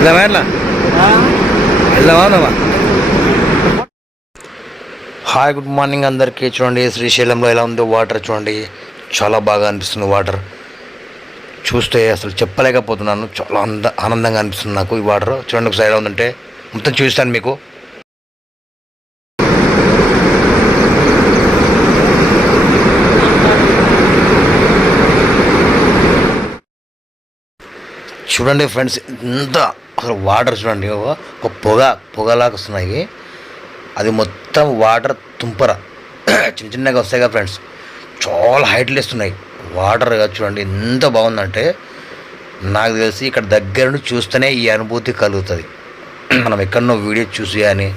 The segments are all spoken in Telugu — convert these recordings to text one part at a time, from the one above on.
వెళ్దామా ఎట్లా వెళ్దామా ఉందామా హాయ్ గుడ్ మార్నింగ్ అందరికీ. చూడండి శ్రీశైలంలో ఎలా ఉందో వాటర్ చూడండి. చాలా బాగా అనిపిస్తుంది వాటర్ చూస్తే అసలు చెప్పలేకపోతున్నాను. చాలా అంద ఆనందంగా అనిపిస్తుంది నాకు ఈ వాటర్ చూడండి ఒకసారి ఎలా ఉందంటే మొత్తం చూపిస్తాను మీకు. చూడండి ఫ్రెండ్స్ ఎంత అసలు వాటర్ చూడండి ఒక పొగ పొగలాగా వస్తున్నాయి. అది మొత్తం వాటర్ తుంపర. చిన్న చిన్నగా వస్తాయి కదా ఫ్రెండ్స్. చాలా హైట్లు ఇస్తున్నాయి వాటర్ చూడండి ఎంత బాగుందంటే నాకు తెలిసి ఇక్కడ దగ్గర నుండి చూస్తేనే ఈ అనుభూతి కలుగుతుంది. మనం ఎక్కడనో వీడియో చూసి అని.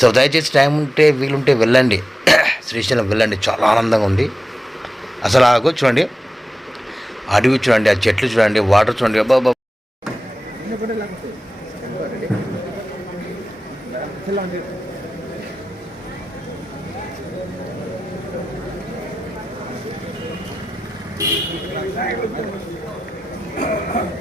సో దయచేసి టైం ఉంటే వీలుంటే వెళ్ళండి. శ్రీశైలం వెళ్ళండి. చాలా ఆనందంగా ఉంది. అసలు ఆగో చూడండి. అడవి చూడండి ఆ చెట్లు చూడండి వాటర్ చూడండి. అబ్బా అబ్బా.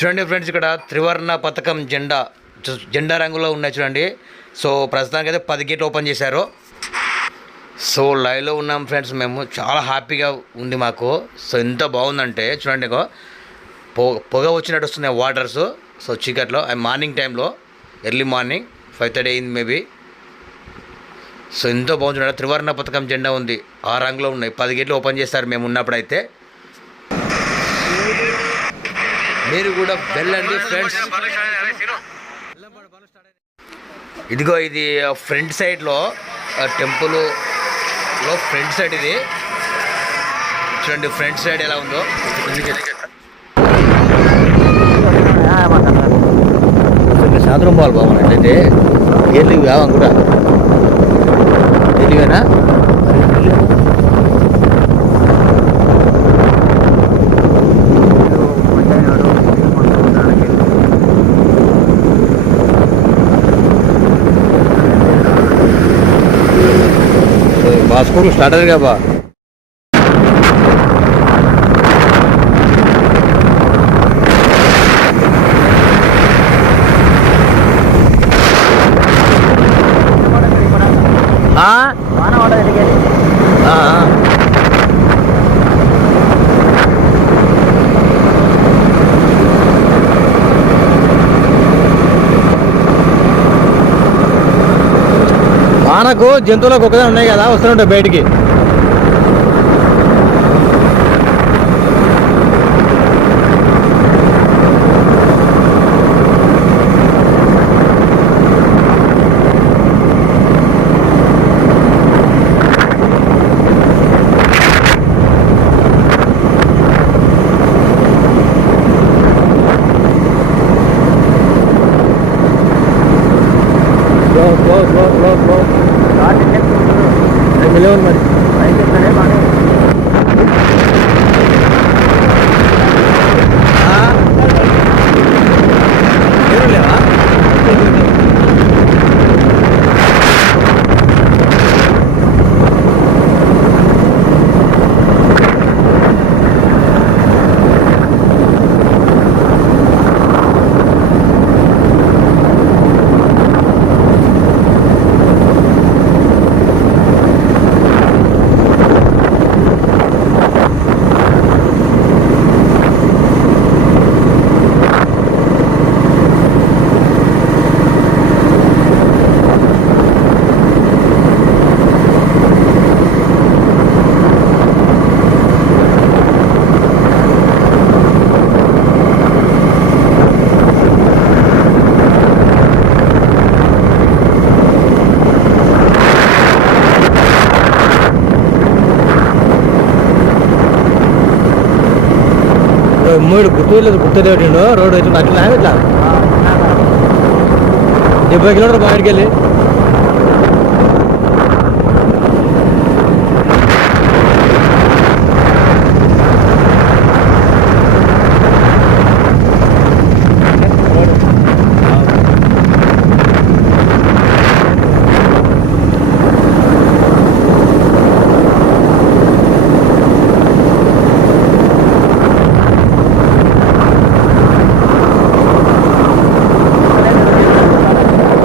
చూడండి ఫ్రెండ్స్ ఇక్కడ త్రివర్ణ పథకం జెండా జెండా రంగులో ఉన్నాయి చూడండి. సో ప్రస్తుతానికి అయితే పది గేట్లు ఓపెన్ చేశారు. సో లైవ్లో ఉన్నాం ఫ్రెండ్స్ మేము. చాలా హ్యాపీగా ఉంది మాకు. సో ఎంత బాగుందంటే చూడండి పొగ పొగ వచ్చినట్టు వస్తున్నాయి వాటర్స్. సో చీకట్లో and morning time early morning five thirty అయింది మేబీ. సో ఎంతో బాగుంది త్రివర్ణ పథకం జెండా ఉంది. ఆ రంగులో ఉన్నాయి. పది గేట్లు ఓపెన్ చేస్తారు మేము ఉన్నప్పుడైతే. మీరు కూడా వెళ్ళండి ఫ్రెండ్స్ ఇదిగో ఇది ఫ్రంట్ సైడ్లో టెంపుల్లో ఫ్రంట్ సైడ్ ఇది. చూడండి ఫ్రంట్ సైడ్ ఎలా ఉందో. సాయంత్రం పోవాలి బాబు అట్లయితే ఏళ్ళు కావాలి కూడా తెలివేనా స్కూల్ స్టార్ట్ అయ్యింది కదా బా ఆ? ఆ, ఆ. నాకు జంతువులకు ఒకదే ఉన్నాయి కదా వస్తుంటాయి బయటికి. మూడు గుర్తు లేదు గుర్తు లేటిండు రోడ్డు అయితే అట్లా ఇట్లా డెబ్బై కిలోమీటర్ బయటకు వెళ్ళి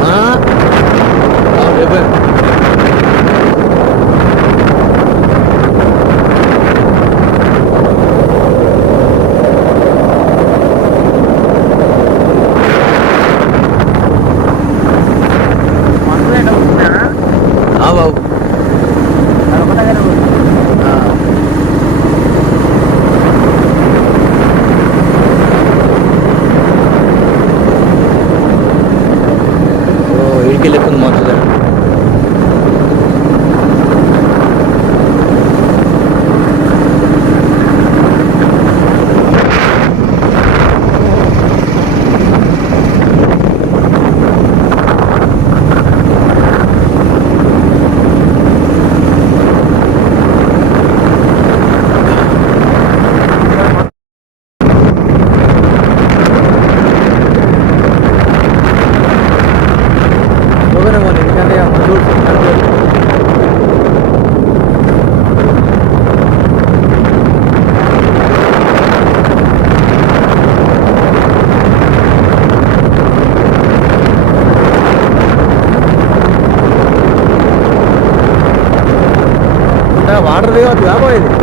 ఆ? ఆ, డెబ్బై ఆ rápido, vamos, Eli.